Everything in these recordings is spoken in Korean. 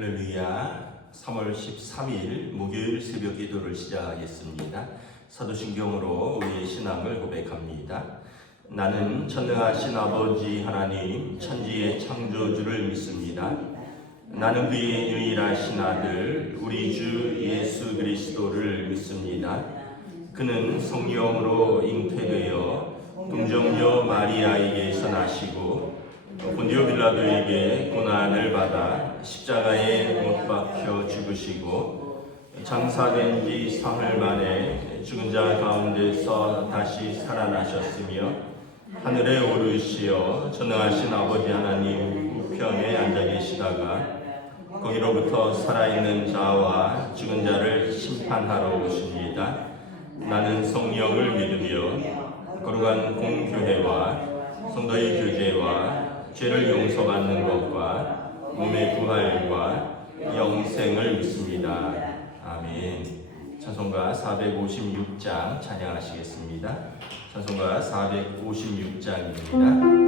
할렐루야. 3월 13일 목요일 새벽 기도를 시작하겠습니다. 사도신경으로 우리의 신앙을 고백합니다. 나는 전능하신 아버지 하나님 천지의 창조주를 믿습니다. 나는 그의 유일하신 아들 우리 주 예수 그리스도를 믿습니다. 그는 성령으로 잉태되어 동정녀 마리아에게서 나시고 본디오 빌라도에게 고난을 받아 십자가에 못 박혀 죽으시고 장사된 지 사흘 만에 죽은 자 가운데서 다시 살아나셨으며 하늘에 오르시어 전능하신 아버지 하나님 우편에 앉아 계시다가 거기로부터 살아있는 자와 죽은 자를 심판하러 오십니다. 나는 성령을 믿으며 거룩한 공교회와 성도의 교제와 죄를 용서받는 것과 몸의 부활과 영생을 믿습니다. 아멘. 찬송가 456장 찬양하시겠습니다. 찬송가 456장입니다.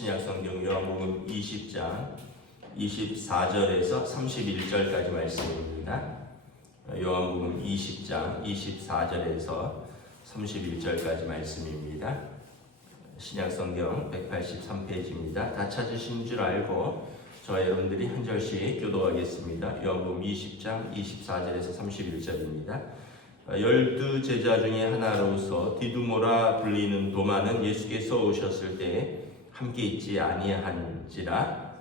신약성경 요한복음 20장 24절에서 31절까지 말씀입니다. 요한복음 20장 24절에서 31절까지 말씀입니다. 신약성경 183페이지입니다. 다 찾으신 줄 알고 저와 여러분들이 한 절씩 교도하겠습니다. 요한복음 20장 24절에서 31절입니다. 12 제자 중에 하나로서 디두모라 불리는 도마는 예수께서 오셨을 때 함께 있지 아니한지라.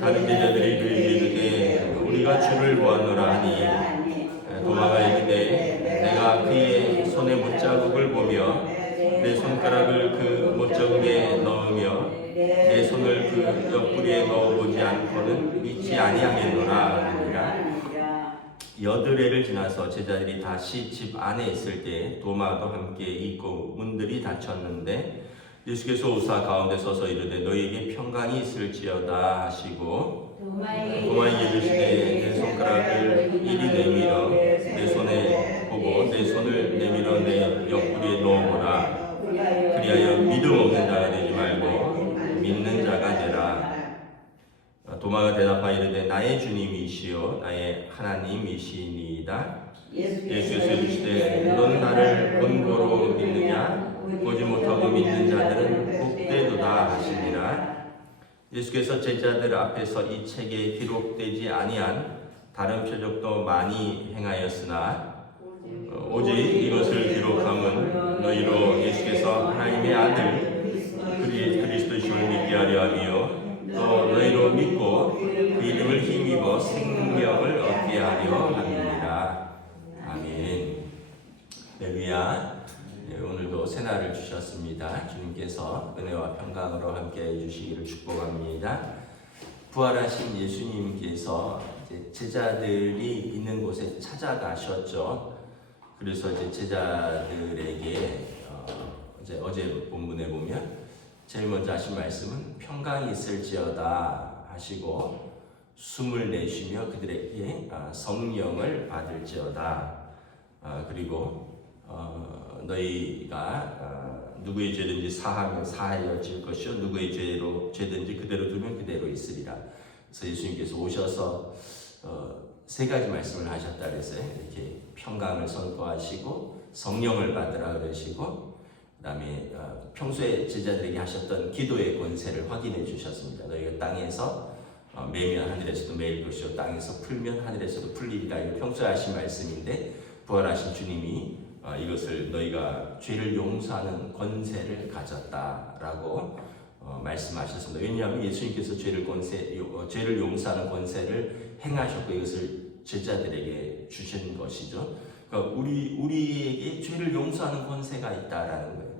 다른 제자들이 그에게 이르되 우리가 주를 보았노라 하니 도마가 이르되 내가 그의 손에 못자국을 보며 내 손가락을 그 못자국에 넣으며 내 손을 그 옆구리에 넣어보지 않고는 믿지 아니하겠노라 하느니라. 여드레를 지나서 제자들이 다시 집 안에 있을 때 도마도 함께 있고 문들이 닫혔는데 예수께서 오사 가운데 서서 이르되 너희에게 평강이 있을지어다 하시고 도마에게 이르시되 내 손가락을 이리 내밀어 내 손에 보고 내 손을 내밀어 내 옆구리에 넣어보라. 그리하여 믿음 없는 자가 되지 말고 믿는 자가 되라. 도마가 대답하여 이르되 나의 주님이시요 나의 하나님이시니이다. 예수께서 이르시되 너는 나를 본고로 믿느냐? 보지 못하고 믿는 자들은 복되도다 하시니라. 예수께서 제자들 앞에서 이 책에 기록되지 아니한 다른 표적도 많이 행하였으나 오직 이것을 기록함은 너희로 예수께서 하나님의 아들 그리스도이심을 믿게 하려 하며 또 너희로 믿고 그 이름을 힘입어 생명을 얻게 하려 함이니라. 아멘. 할렐루야. 오늘도 새날을 주셨습니다. 주님께서 은혜와 평강으로 함께해 주시기를 축복합니다. 부활하신 예수님께서 이제 제자들이 있는 곳에 찾아가셨죠. 그래서 이제 제자들에게 이제 어제 본문에 보면 제일 먼저 하신 말씀은 평강이 있을지어다 하시고 숨을 내쉬며 그들에게 성령을 받을지어다. 그리고 너희가 누구의 죄든지 사하면 사하여질 것이요 누구의 죄든지 그대로 두면 그대로 있으리라. 그래서 예수님께서 오셔서 세 가지 말씀을 하셨다 그랬어요. 이렇게 평강을 선포하시고 성령을 받으라 그러시고 그다음에 평소에 제자들에게 하셨던 기도의 권세를 확인해 주셨습니다. 너희가 땅에서 매면 하늘에서도 매일 것이요 땅에서 풀면 하늘에서도 풀리리라. 이거 평소에 하신 말씀인데 부활하신 주님이 이것을 너희가 죄를 용서하는 권세를 가졌다라고 말씀하셨습니다. 왜냐하면 예수님께서 죄를 용서하는 권세를 행하셨고 이것을 제자들에게 주신 것이죠. 그러니까 우리에게 죄를 용서하는 권세가 있다라는 거예요.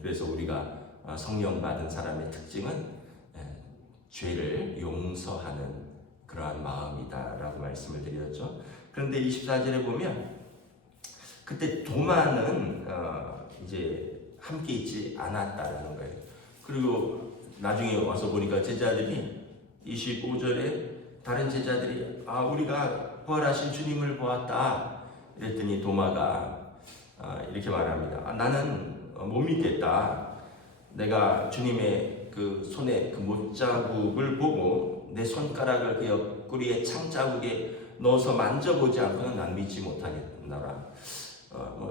그래서 우리가 성령 받은 사람의 특징은 죄를 용서하는 그러한 마음이다라고 말씀을 드렸죠. 그런데 24절에 보면 그때 도마는 이제 함께 있지 않았다라는 거예요. 그리고 나중에 와서 보니까 제자들이 25절에 다른 제자들이 우리가 부활하신 주님을 보았다 이랬더니 도마가 이렇게 말합니다. 나는 못 믿겠다. 내가 주님의 그 손에 그 못자국을 보고 내 손가락을 그 옆구리에 창자국에 넣어서 만져보지 않고는 난 믿지 못하겠노라.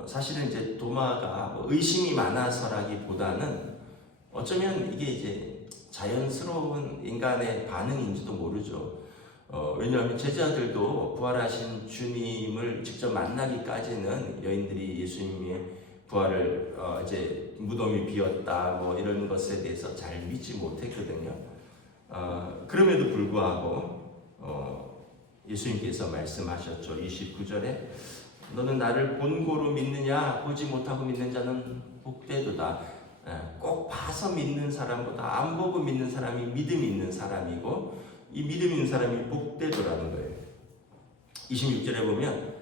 사실은 이제 도마가 의심이 많아서라기보다는 어쩌면 이게 이제 자연스러운 인간의 반응인지도 모르죠. 왜냐하면 제자들도 부활하신 주님을 직접 만나기까지는 여인들이 예수님의 부활을 이제 무덤이 비었다 뭐 이런 것에 대해서 잘 믿지 못했거든요. 그럼에도 불구하고 예수님께서 말씀하셨죠. 29절에 너는 나를 본고로 믿느냐? 보지 못하고 믿는 자는 복되도다. 꼭 봐서 믿는 사람보다 안 보고 믿는 사람이 믿음이 있는 사람이고 이 믿음 있는 사람이 복되도라는 거예요. 26절에 보면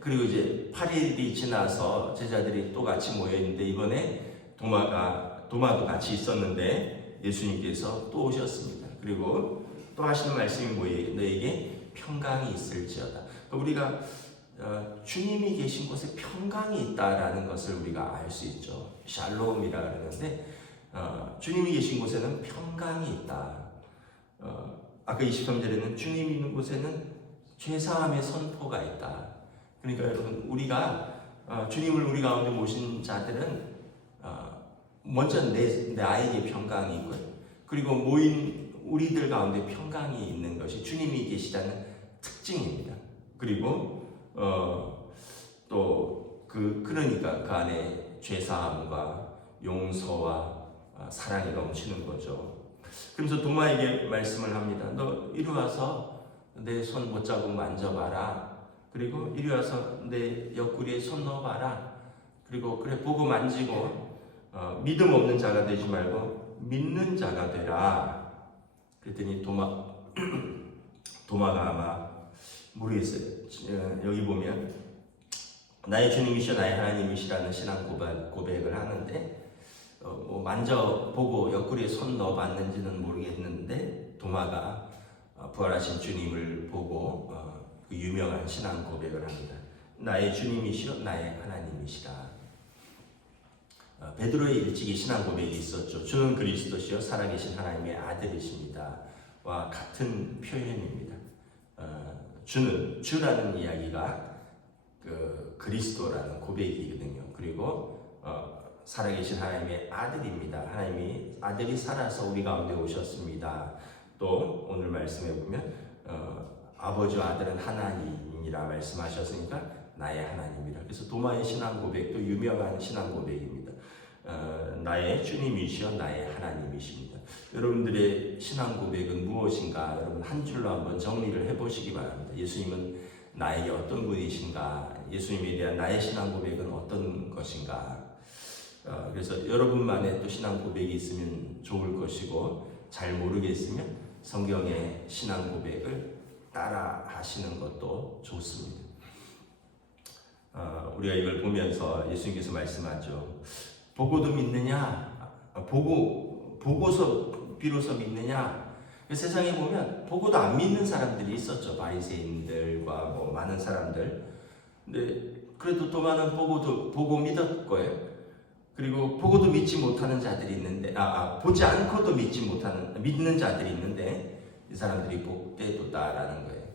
그리고 이제 8일이 지나서 제자들이 또 같이 모여 있는데 이번에 도마도 같이 있었는데 예수님께서 또 오셨습니다. 그리고 또 하시는 말씀이 뭐예요? 너에게 평강이 있을지어다. 우리가 주님이 계신 곳에 평강이 있다라는 것을 우리가 알 수 있죠. 샬롬이라 그러는데 주님이 계신 곳에는 평강이 있다. 아까 23절에는 주님이 있는 곳에는 죄사함의 선포가 있다. 그러니까 여러분 우리가 주님을 우리 가운데 모신 자들은 먼저 나에게 평강이 있고 그리고 모인 우리들 가운데 평강이 있는 것이 주님이 계시다는 특징입니다. 그리고 그러니까 그 안에 죄사함과 용서와 사랑이 넘치는 거죠. 그래서 도마에게 말씀을 합니다. 너 이리 와서 내 손 못자국 만져봐라. 그리고 이리 와서 내 옆구리에 손 넣어봐라. 그리고 그래 보고 만지고 믿음 없는 자가 되지 말고 믿는 자가 되라. 그랬더니 도마가 아마 모르겠어요. 여기 보면 나의 주님이시여 나의 하나님이시라는 신앙 고백을 하는데 뭐 만져보고 옆구리에 손 넣어봤는지는 모르겠는데 도마가 부활하신 주님을 보고 그 유명한 신앙 고백을 합니다. 나의 주님이시여 나의 하나님이시라. 베드로의 일찍이 신앙 고백이 있었죠. 주는 그리스도시요 살아계신 하나님의 아들이십니다. 와 같은 표현입니다. 주라는 이야기가 그리스도라는 고백이거든요. 그리고 살아계신 하나님의 아들입니다. 하나님이 아들이 살아서 우리 가운데 오셨습니다. 또 오늘 말씀해 보면 아버지와 아들은 하나님이라 말씀하셨으니까 나의 하나님이라. 그래서 도마의 신앙 고백도 유명한 신앙 고백입니다. 나의 주님이시여 나의 하나님이십니다. 여러분들의 신앙 고백은 무엇인가? 여러분 한 줄로 한번 정리를 해보시기 바랍니다. 예수님은 나에게 어떤 분이신가? 예수님에 대한 나의 신앙 고백은 어떤 것인가? 그래서 여러분만의 또 신앙 고백이 있으면 좋을 것이고 잘 모르겠으면 성경의 신앙 고백을 따라 하시는 것도 좋습니다. 우리가 이걸 보면서 예수님께서 말씀하죠. 보고도 믿느냐? 보고서 비로소 믿느냐? 세상에 보면 보고도 안 믿는 사람들이 있었죠. 바리새인들과 뭐 많은 사람들. 근데 그래도 또 많은 보고 믿었고요. 그리고 보고도 믿지 못하는 자들이 있는데, 보지 않고도 믿는 자들이 있는데 이 사람들이 복되도다라는 거예요.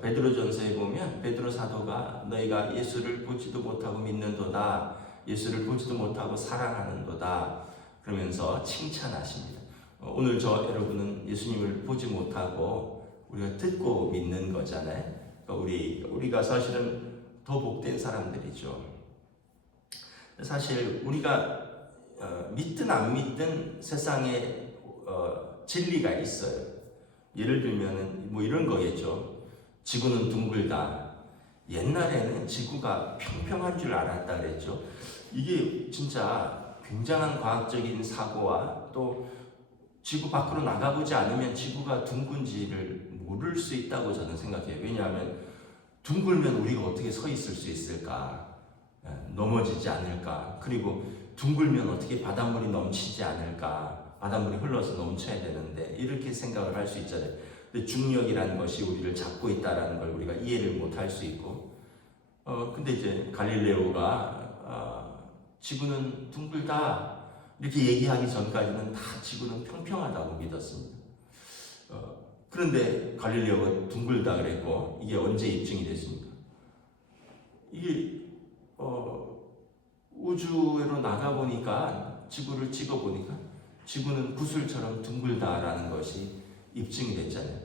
베드로전서에 보면 베드로 사도가 너희가 예수를 보지도 못하고 믿는도다, 예수를 보지도 못하고 사랑하는도다 그러면서 칭찬하십니다. 오늘 여러분은 예수님을 보지 못하고 우리가 듣고 믿는 거잖아요. 우리가 사실은 더 복된 사람들이죠. 사실 우리가 믿든 안 믿든 세상에 진리가 있어요. 예를 들면 뭐 이런 거겠죠. 지구는 둥글다. 옛날에는 지구가 평평한 줄 알았다 그랬죠. 이게 진짜 굉장한 과학적인 사고와 또 지구 밖으로 나가보지 않으면 지구가 둥근지를 모를 수 있다고 저는 생각해요. 왜냐하면 둥글면 우리가 어떻게 서 있을 수 있을까? 넘어지지 않을까? 그리고 둥글면 어떻게 바닷물이 넘치지 않을까? 바닷물이 흘러서 넘쳐야 되는데 이렇게 생각을 할 수 있잖아요. 근데 중력이라는 것이 우리를 잡고 있다는 걸 우리가 이해를 못할 수 있고 근데 이제 갈릴레오가 지구는 둥글다 이렇게 얘기하기 전까지는 다 지구는 평평하다고 믿었습니다. 그런데 갈릴레오가 둥글다 그랬고 이게 언제 입증이 됐습니까? 이게 우주로 나가보니까 지구를 찍어보니까 지구는 구슬처럼 둥글다라는 것이 입증이 됐잖아요.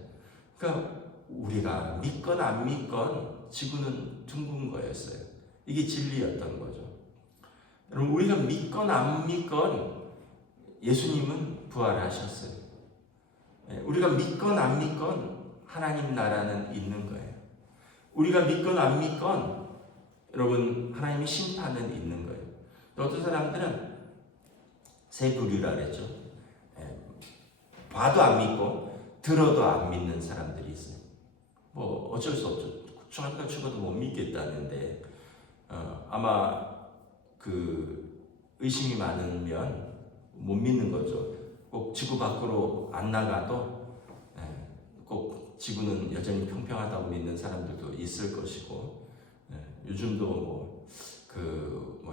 그러니까 우리가 믿건 안 믿건 지구는 둥근 거였어요. 이게 진리였던 거죠. 여러분 우리가 믿건 안 믿건 예수님은 부활하셨어요. 우리가 믿건 안 믿건 하나님 나라는 있는 거예요. 우리가 믿건 안 믿건 여러분 하나님의 심판은 있는 거예요. 또 어떤 사람들은 세 부류라 그랬죠. 봐도 안 믿고 들어도 안 믿는 사람들이 있어요. 뭐 어쩔 수 없죠. 죽어도 죽어도 못 믿겠다는데 아마 그 의심이 많으면 못 믿는 거죠. 꼭 지구 밖으로 안 나가도 꼭 지구는 여전히 평평하다고 믿는 사람들도 있을 것이고 요즘도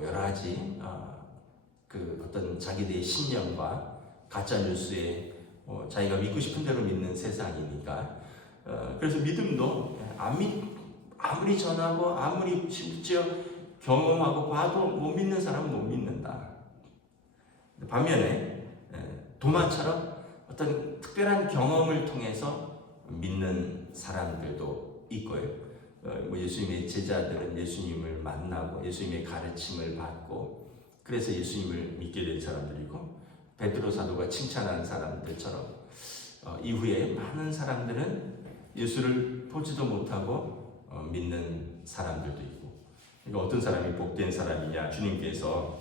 여러 가지 어떤 자기들의 신념과 가짜 뉴스에 자기가 믿고 싶은 대로 믿는 세상이니까 그래서 믿음도 아무리 전하고 아무리 심지어 경험하고 봐도 못 믿는 사람은 못 믿는다. 반면에 도마처럼 어떤 특별한 경험을 통해서 믿는 사람들도 있고요. 뭐 예수님의 제자들은 예수님을 만나고 예수님의 가르침을 받고 그래서 예수님을 믿게 된 사람들이고, 베드로 사도가 칭찬한 사람들처럼 이후에 많은 사람들은 예수를 보지도 못하고 믿는 사람들도 있고. 그러니까 어떤 사람이 복된 사람이냐? 주님께서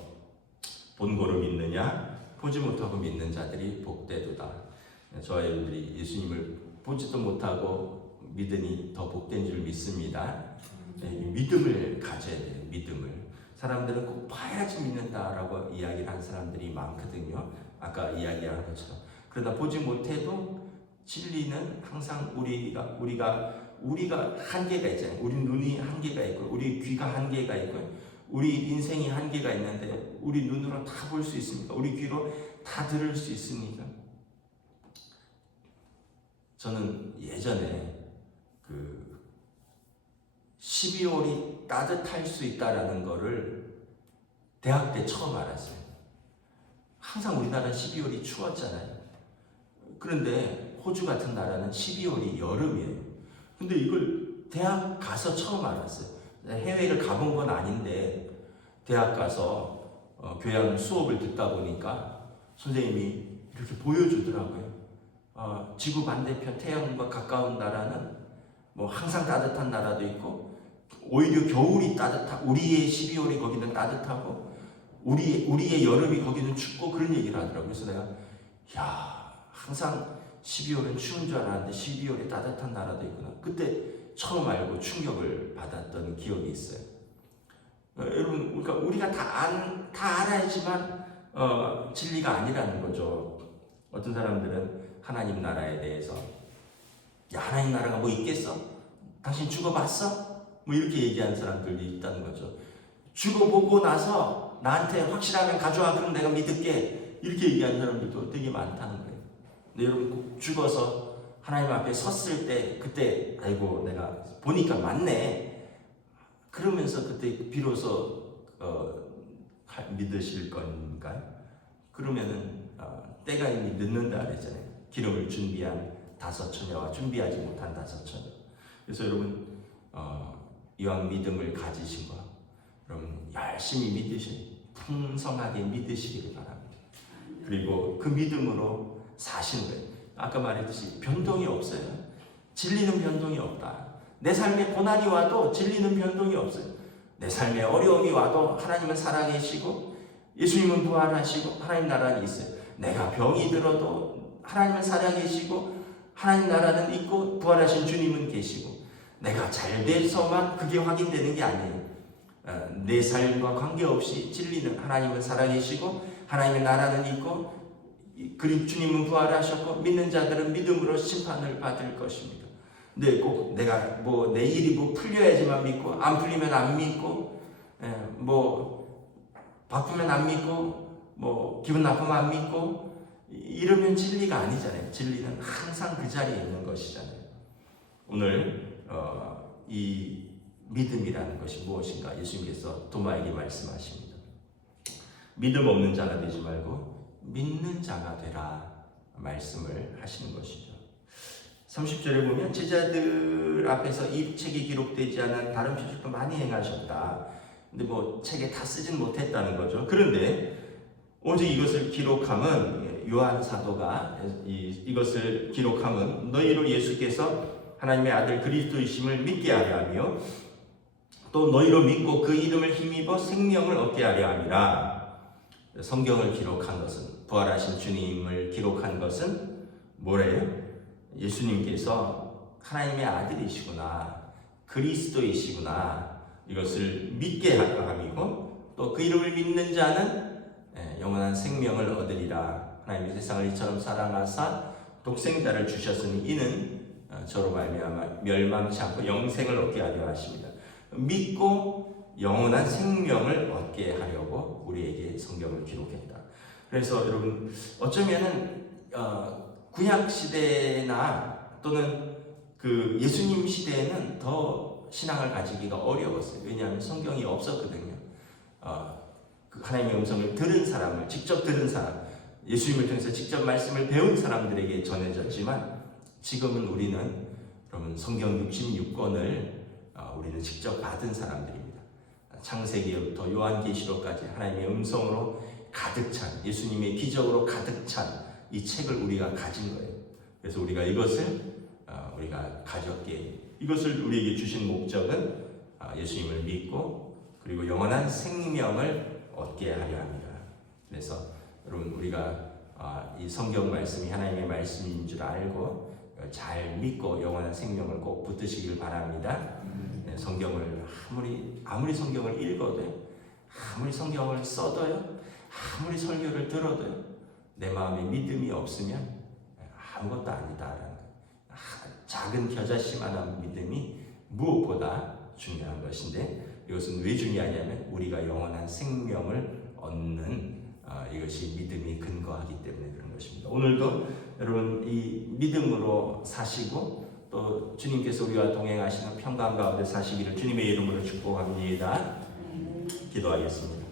본고로 믿느냐? 보지 못하고 믿는 자들이 복되도다. 저와 여러분들이 예수님을 보지도 못하고 믿으니 더 복된 줄 믿습니다. 믿음을 가져야 돼요. 믿음을. 사람들은 꼭 봐야지 믿는다라고 이야기를 한 사람들이 많거든요. 아까 이야기한 것처럼. 그러나 보지 못해도 진리는 항상 우리가 한계가 있잖아요. 우리 눈이 한계가 있고, 우리 귀가 한계가 있고, 우리 인생이 한계가 있는데 우리 눈으로 다 볼 수 있습니까? 우리 귀로 다 들을 수 있습니까? 저는 예전에 12월이 따뜻할 수 있다라는 거를 대학 때 처음 알았어요. 항상 우리나라는 12월이 추웠잖아요. 그런데 호주 같은 나라는 12월이 여름이에요. 근데 이걸 대학 가서 처음 알았어요. 해외를 가본 건 아닌데 대학 가서 교양 수업을 듣다 보니까 선생님이 이렇게 보여주더라고요. 지구 반대편 태양과 가까운 나라는 뭐 항상 따뜻한 나라도 있고, 오히려 겨울이 우리의 12월이 거기는 따뜻하고 우리의 여름이 거기는 춥고, 그런 얘기를 하더라고요. 그래서 내가 항상 12월은 추운 줄 알았는데 12월이 따뜻한 나라도 있구나. 그때 처음 알고 충격을 받았던 기억이 있어요. 여러분, 그러니까 우리가 다 알아야지만 진리가 아니라는 거죠. 어떤 사람들은 하나님 나라에 대해서 하나님 나라가 뭐 있겠어? 당신 죽어봤어? 뭐 이렇게 얘기하는 사람들이 있다는 거죠. 죽어보고 나서 나한테 확실하면 가져와, 그럼 내가 믿을게, 이렇게 얘기하는 사람들도 되게 많다는 거예요. 근데 여러분, 꼭 죽어서 하나님 앞에 섰을 때 그때 아이고 내가 보니까 맞네, 그러면서 그때 비로소 믿으실 건가요? 그러면은 때가 이미 늦는다 그랬잖아요. 기름을 준비한 5처녀와 준비하지 못한 5처녀. 그래서 여러분, 이왕 믿음을 가지신 거, 여러분 열심히 믿으셔요. 풍성하게 믿으시기를 바랍니다. 그리고 그 믿음으로 사시는 거예요. 아까 말했듯이 변동이 없어요. 진리는 변동이 없다. 내 삶에 고난이 와도 진리는 변동이 없어요. 내 삶에 어려움이 와도 하나님은 살아계시고 예수님은 부활하시고 하나님 나라는 있어요. 내가 병이 들어도 하나님은 살아계시고 하나님 나라는 있고 부활하신 주님은 계시고, 내가 잘 돼서만 그게 확인되는 게 아니에요. 내 삶과 관계없이 진리는 하나님은 살아계시고 하나님의 나라는 있고 그리고 주님은 부활하셨고 믿는 자들은 믿음으로 심판을 받을 것입니다. 근데 꼭 내가 내 일이 풀려야지만 믿고, 안 풀리면 안 믿고, 바쁘면 안 믿고, 기분 나쁘면 안 믿고, 이러면 진리가 아니잖아요. 진리는 항상 그 자리에 있는 것이잖아요. 오늘 이 믿음이라는 것이 무엇인가 예수님께서 도마에게 말씀하십니다. 믿음 없는 자가 되지 말고 믿는 자가 되라 말씀을 하시는 것이죠. 30절에 보면 제자들 앞에서 이 책이 기록되지 않은 다른 표적도 많이 행하셨다. 근데 책에 다 쓰진 못했다는 거죠. 그런데 오직 이것을 기록함은, 요한 사도가 이것을 기록함은 너희로 예수께서 하나님의 아들 그리스도이심을 믿게 하려 하며 또 너희로 믿고 그 이름을 힘입어 생명을 얻게 하려 함이라. 성경을 기록한 것은, 부활하신 주님을 기록한 것은 뭐래요? 예수님께서 하나님의 아들이시구나, 그리스도이시구나, 이것을 믿게 하려 함이고 또 그 이름을 믿는 자는 영원한 생명을 얻으리라. 하나님이 세상을 이처럼 사랑하사 독생자를 주셨으니 이는 저로 말미암아 멸망치 않고 영생을 얻게 하려 하십니다. 믿고 영원한 생명을 얻게 하려고 우리에게 성경을 기록했다. 그래서 여러분, 어쩌면은 구약 시대나 또는 그 예수님 시대에는 더 신앙을 가지기가 어려웠어요. 왜냐하면 성경이 없었거든요. 그 하나님의 음성을 들은 사람을, 직접 들은 사람, 예수님을 통해서 직접 말씀을 배운 사람들에게 전해졌지만 지금은 우리는 여러분 성경 66권을 우리는 직접 받은 사람들입니다. 창세기부터 요한계시록까지 하나님의 음성으로 가득 찬, 예수님의 기적으로 가득 찬 이 책을 우리가 가진 거예요. 그래서 우리가 이것을 우리가 가졌기에, 이것을 우리에게 주신 목적은 예수님을 믿고 그리고 영원한 생명을 얻게 하려 합니다. 그래서 여러분 우리가 이 성경 말씀이 하나님의 말씀인 줄 알고 잘 믿고 영원한 생명을 꼭 붙드시길 바랍니다. 성경을 아무리 성경을 읽어도요, 아무리 성경을 써도요, 아무리 설교를 들어도요, 내 마음에 믿음이 없으면 아무것도 아니다라는 작은 겨자씨만한 믿음이 무엇보다 중요한 것인데, 이것은 왜 중요하냐면 우리가 영원한 생명을 얻는 이것이 믿음이 근거하기 때문에 그런 것입니다. 오늘도 여러분 이 믿음으로 사시고 또 주님께서 우리와 동행하시는 평강 가운데 사시기를 주님의 이름으로 축복합니다. 기도하겠습니다.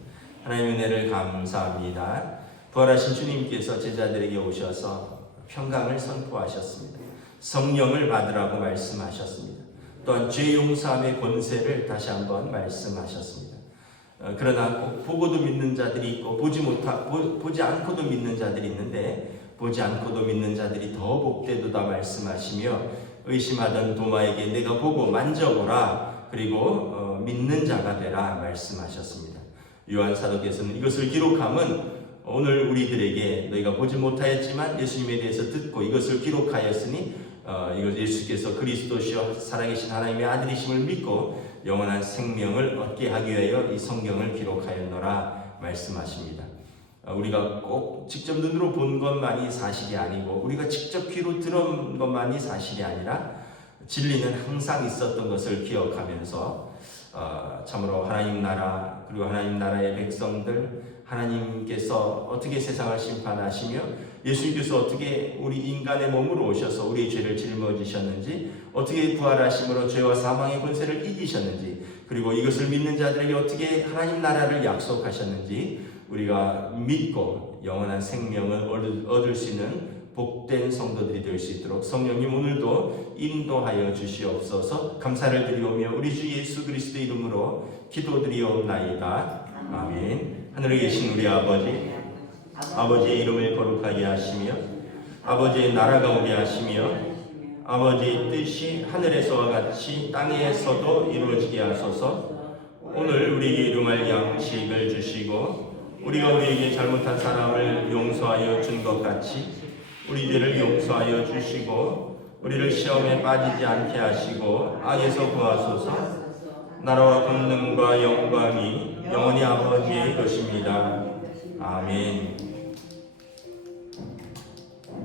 하나님의 은혜를 감사합니다. 부활하신 주님께서 제자들에게 오셔서 평강을 선포하셨습니다. 성령을 받으라고 말씀하셨습니다. 또한 죄 용서함의 권세를 다시 한번 말씀하셨습니다. 그러나 꼭 보고도 믿는 자들이 있고 보지 않고도 믿는 자들이 있는데, 보지 않고도 믿는 자들이 더 복되도다 말씀하시며 의심하던 도마에게 내가 보고 만져보라, 그리고 믿는 자가 되라 말씀하셨습니다. 요한 사도께서는 이것을 기록함은 오늘 우리들에게 너희가 보지 못하였지만 예수님에 대해서 듣고 이것을 기록하였으니 이것 예수께서 그리스도시요 살아계신 하나님의 아들이심을 믿고 영원한 생명을 얻게 하기 위하여 이 성경을 기록하였노라 말씀하십니다. 우리가 꼭 직접 눈으로 본 것만이 사실이 아니고 우리가 직접 귀로 들은 것만이 사실이 아니라 진리는 항상 있었던 것을 기억하면서 참으로 하나님 나라 그리고 하나님 나라의 백성들, 하나님께서 어떻게 세상을 심판하시며 예수님께서 어떻게 우리 인간의 몸으로 오셔서 우리의 죄를 짊어지셨는지, 어떻게 부활하심으로 죄와 사망의 권세를 이기셨는지, 그리고 이것을 믿는 자들에게 어떻게 하나님 나라를 약속하셨는지 우리가 믿고 영원한 생명을 얻을 수 있는 복된 성도들이 될 수 있도록 성령님 오늘도 인도하여 주시옵소서. 감사를 드리오며 우리 주 예수 그리스도의 이름으로 기도드리옵나이다. 아멘. 하늘에 계신 우리 아버지의 이름을 거룩하게 하시며 아버지의 나라가 오게 하시며 아버지의 뜻이 하늘에서와 같이 땅에서도 이루어지게 하소서. 오늘 우리에게 일용할 양식을 주시고 우리가 우리에게 잘못한 사람을 용서하여 준 것 같이 우리 죄를 용서하여 주시고 우리를 시험에 빠지지 않게 하시고 악에서 구하소서. 나라와 권능과 영광이 영원히 아버지의 것입니다. 아멘.